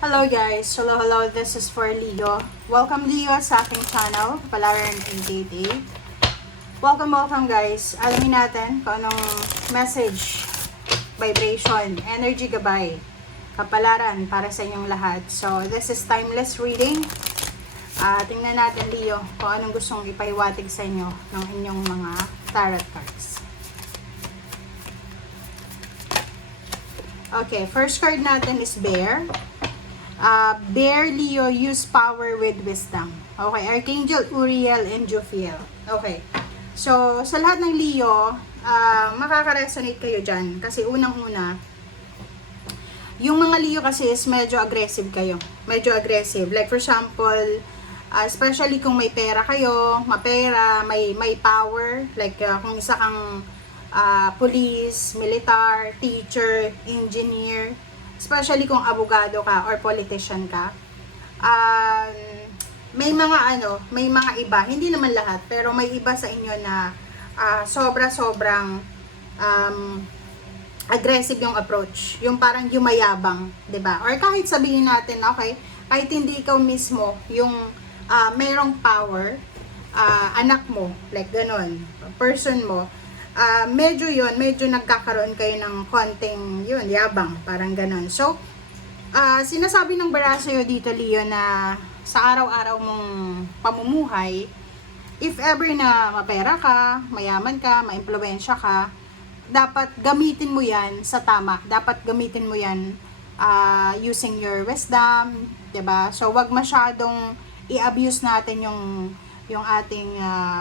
Hello guys! Hello, this is for Leo. Welcome Leo sa aking channel, Kapalaran 888. Welcome guys. Alamin natin kung anong message, vibration, energy gabay, kapalaran para sa inyong lahat. So, this is timeless reading. Tingnan natin Leo kung anong gustong ipahiwatig sa inyo ng inyong mga tarot cards. Okay, first card natin is Bear. Bear, Leo, use power with wisdom. Okay, Archangel Uriel and Jophiel. Okay. So, sa lahat ng Leo, makaka-resonate kayo dyan. Kasi unang-una, yung mga Leo kasi is medyo aggressive kayo. Medyo aggressive. Like for example, especially kung may pera kayo, may power. Like kung isa kang police, militar, teacher, engineer, especially kung abogado ka or politician ka, may mga iba, hindi naman lahat, pero may iba sa inyo na sobrang aggressive yung approach, yung parang yumayabang, 'di ba? Or kahit sabihin natin, okay, kahit hindi ikaw mismo yung mayroong power, anak mo, like ganon, person mo, medyo nagkakaroon kayo ng konting yabang, parang ganun. So, sinasabi ng bara sa'yo dito, Leo, na sa araw-araw mong pamumuhay, if ever na mapera ka, mayaman ka, maimpluwensya ka, dapat gamitin mo yan sa tama. Dapat gamitin mo yan using your wisdom, 'di ba? So, wag masyadong i-abuse natin yung ating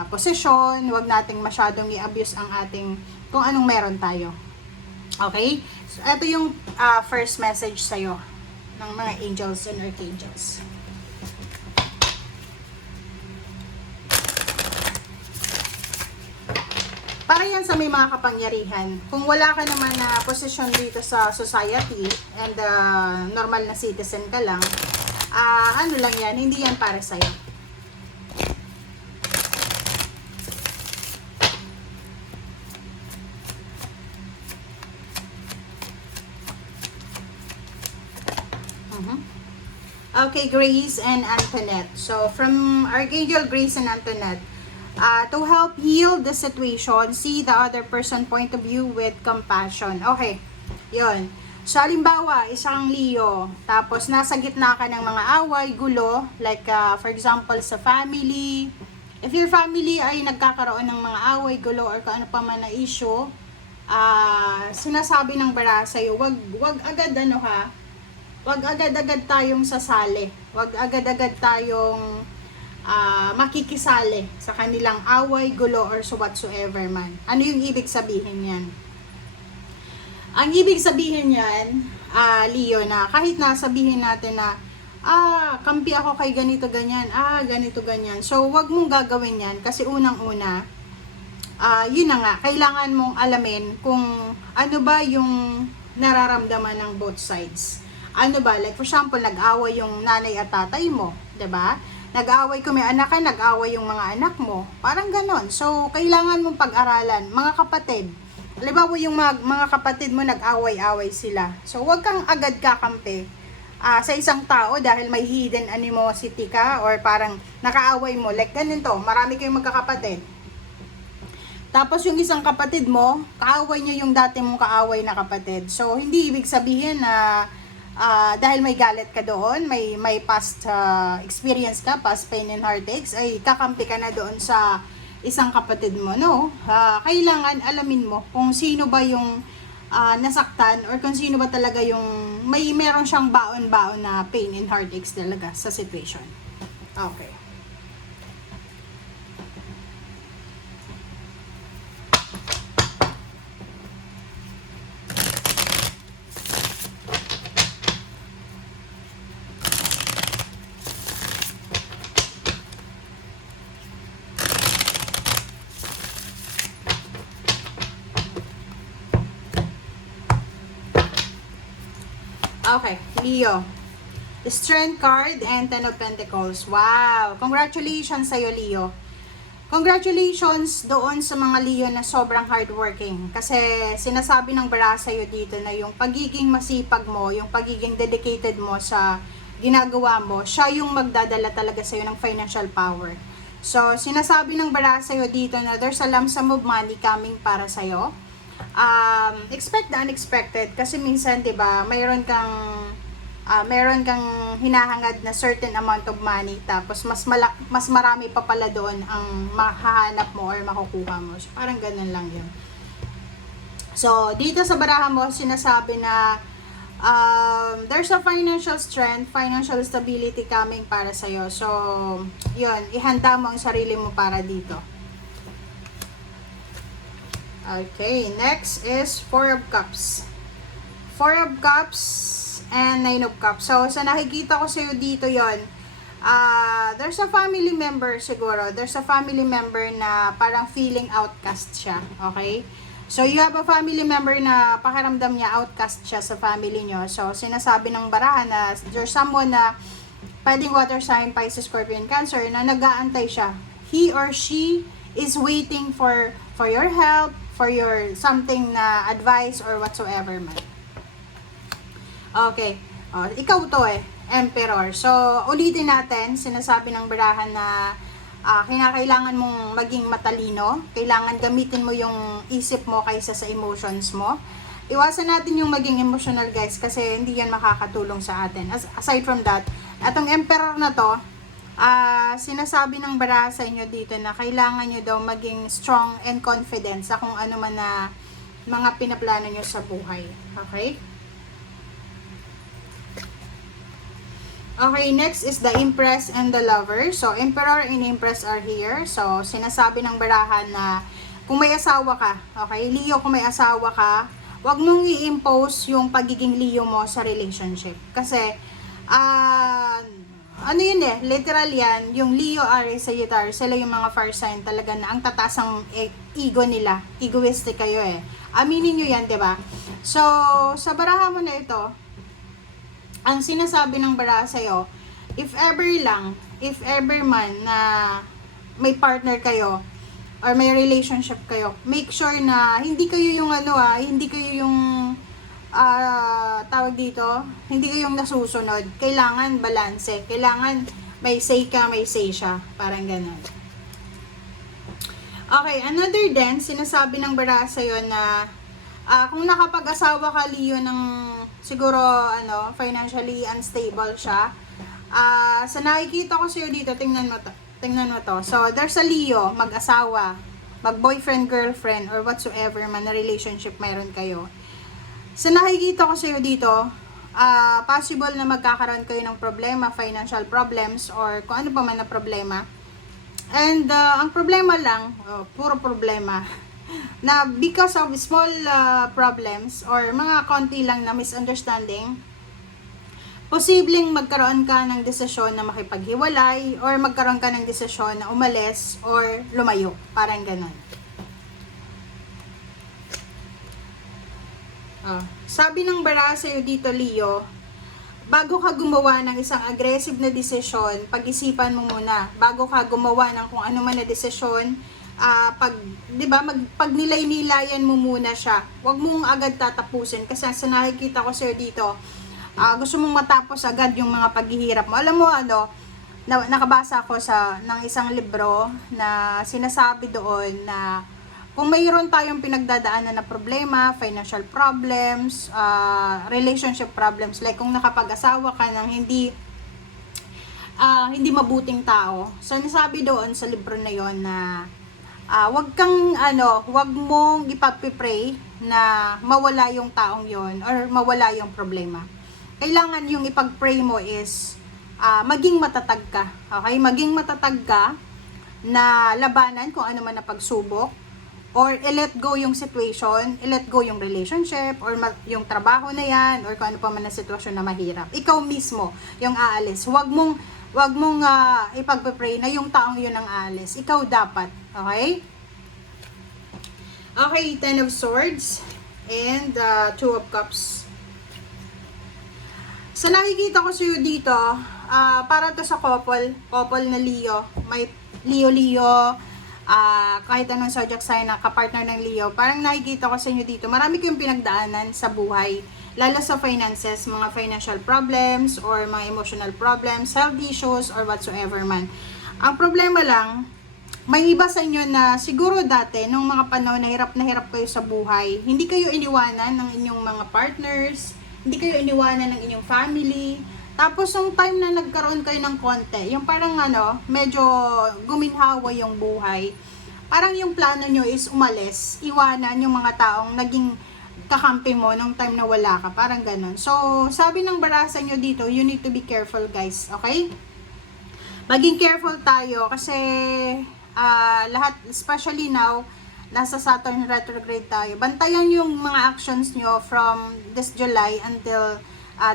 posisyon, huwag nating masyadong i-abuse ang ating kung anong meron tayo. Okay? So, ito yung first message sa'yo ng mga angels and archangels. Para yan sa may mga kapangyarihan. Kung wala ka naman na posisyon dito sa society and normal na citizen ka lang, ano lang yan, hindi yan para sa'yo. Okay, Grace and Antoinette. So, from Archangel Grace and Antoinette, to help heal the situation, see the other person point of view with compassion. Okay, yun. So, halimbawa, isang Leo, tapos nasa gitna ka ng mga away, gulo, like for example, sa family. If your family ay nagkakaroon ng mga away, gulo, or kung ano pa man na issue, sinasabi ng bara sa'yo, wag agad wag agad-agad tayong sasali. Wag agad-agad tayong makikisali sa kanilang away, gulo, or so whatsoever man. Ano yung ibig sabihin yan? Ang ibig sabihin yan, Leo, na kahit nasabihin natin na kampi ako kay ganito ganyan, ganito ganyan. So, wag mong gagawin yan kasi unang-una, yun na nga, kailangan mong alamin kung ano ba yung nararamdaman ng both sides. Ano ba, like for example, nag-away yung nanay at tatay mo, 'di ba? Nag-away kung may anak ka, nag-away yung mga anak mo. Parang ganon. So, kailangan mong pag-aralan, mga kapatid. Halimbawa yung mga kapatid mo nag-away-away sila. So, huwag kang agad kakampi sa isang tao dahil may hidden animosity ka or parang nakaaway mo. Like ganito, marami kayong magkakapatid. Tapos yung isang kapatid mo, kaaway niya yung dati mong kaaway na kapatid. So, hindi ibig sabihin na dahil may galit ka doon, may past experience ka, past pain and heartaches, ay kakampi ka na doon sa isang kapatid mo. No, kailangan alamin mo kung sino ba yung nasaktan or kung sino ba talaga yung meron siyang baon-baon na pain and heartaches talaga sa situation. Okay. Okay, Leo. Strength card and Ten of Pentacles. Wow! Congratulations sa'yo, Leo. Congratulations doon sa mga Leo na sobrang hardworking. Kasi sinasabi ng bara sa'yo dito na yung pagiging masipag mo, yung pagiging dedicated mo sa ginagawa mo, siya yung magdadala talaga sa'yo ng financial power. So, sinasabi ng bara sa'yo dito na there's a lump sum of money coming para sa'yo. Expect the unexpected. Kasi minsan, di ba, mayroon kang hinahangad na certain amount of money, tapos mas marami pa pala doon ang mahahanap mo or makukuha mo. So, parang ganun lang yun. So, dito sa barahan mo, sinasabi na there's a financial strength, financial stability coming para sa'yo. So, yun, ihanda mo ang sarili mo para dito. Okay, next is Four of Cups. Four of Cups and Nine of Cups. So, sa nakikita ko sa'yo dito yon, there's a family member siguro. There's a family member na parang feeling outcast siya. Okay? So, you have a family member na pakiramdam niya outcast siya sa family nyo. So, sinasabi ng barahan na there's someone na pwedeng water sign, Pisces, Scorpion, Cancer na nag-aantay siya. He or she is waiting for your help, for your something na advice or whatsoever man. Okay. Ikaw to Emperor. So, ulitin natin, sinasabi ng barahan na kinakailangan mong maging matalino. Kailangan gamitin mo yung isip mo kaysa sa emotions mo. Iwasan natin yung maging emotional, guys, kasi hindi yan makakatulong sa atin. Aside from that, atong Emperor na to, sinasabi ng barahan sa inyo dito na kailangan nyo daw maging strong and confident sa kung ano man na mga pinaplano nyo sa buhay. Okay? Okay, next is the Empress and the Lover. So, Emperor and Empress are here. So, sinasabi ng barahan na kung may asawa ka, okay, Leo, kung may asawa ka, wag mong i-impose yung pagiging Leo mo sa relationship. Kasi, ano yun literal yan, yung Leo, Aries, Sagittarius, sila yung mga fire sign talaga na ang tatas ang ego nila. Egoistic kayo Aminin nyo yan, diba? So, sa barahan mo na ito, ang sinasabi ng bara sa'yo, if ever man na may partner kayo or may relationship kayo, make sure na hindi kayo yung hindi kayo yung tawag dito, hindi kayo yung nasusunod. Kailangan balanse. Kailangan may say ka, may say siya. Parang ganun. Okay, another din, sinasabi ng bara sa'yo na kung nakapag-asawa ka, Leo, ng siguro financially unstable siya, sa nakikita ko sa'yo dito, tingnan mo to. So, there's a Leo, mag-asawa, mag-boyfriend, girlfriend, or whatsoever man na relationship meron kayo. Sa nakikita ko sa'yo dito, possible na magkakaroon kayo ng problema, financial problems, or kung ano pa man na problema. And, ang problema lang, puro problema, na because of small problems or mga konti lang na misunderstanding, posibleng magkaroon ka ng desisyon na makipaghiwalay or magkaroon ka ng desisyon na umalis or lumayo. Parang ganun. Sabi ng bara sa'yo dito, Leo, bago ka gumawa ng isang aggressive na desisyon, pag-isipan mo muna. Bago ka gumawa ng kung ano man na desisyon, pag nilay-nilayan mo muna siya. Huwag mong agad tatapusin kasi sa nakikita ko sa'yo dito, gusto mong matapos agad yung mga paghihirap mo. Alam mo nakabasa ako ng isang libro na sinasabi doon na kung mayroon tayong pinagdadaanan na problema, financial problems, relationship problems, like kung nakapag-asawa ka ng hindi mabuting tao. So, nasabi doon sa libro na yon na wag mong ipag-pray na mawala yung taong yon or mawala yung problema. Kailangan yung ipag-pray mo is maging matatag ka. Okay? Maging matatag ka na labanan kung ano man na pagsubok or i-let go yung situation, i-let go yung relationship or yung trabaho na yan or kung ano pa man na sitwasyon na mahirap. Ikaw mismo yung aalis. Wag mong ipag-pray na yung taong yun ang aalis. Ikaw dapat. Okay? Okay, Ten of Swords and Two of Cups. Sa nakikita ko sa'yo dito, para to sa couple na Leo. May Leo, kahit anong zodiac sign na kapartner ng Leo, parang nakikita ko sa inyo dito, marami kayong pinagdaanan sa buhay, lalo sa finances, mga financial problems, or mga emotional problems, health issues, or whatsoever man. Ang problema lang, may iba sa inyo na siguro dati, nung mga panahon na hirap kayo sa buhay, hindi kayo iniwanan ng inyong mga partners, hindi kayo iniwanan ng inyong family. Tapos, yung time na nagkaroon kayo ng konti, yung parang medyo guminhawa yung buhay, parang yung plano nyo is umalis, iwanan yung mga taong naging kakampi mo nung time na wala ka, parang ganun. So, sabi ng barasan nyo dito, you need to be careful, guys, okay? Maging careful tayo kasi lahat, especially now, nasa Saturn retrograde tayo. Bantayan yung mga actions nyo from this July until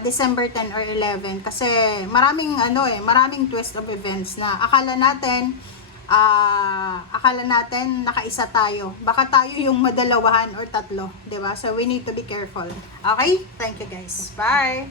December 10 or 11 kasi maraming maraming twist of events na akala natin nakaisa tayo. Baka tayo yung madalawahan or tatlo, 'di ba? So we need to be careful. Okay? Thank you guys. Bye.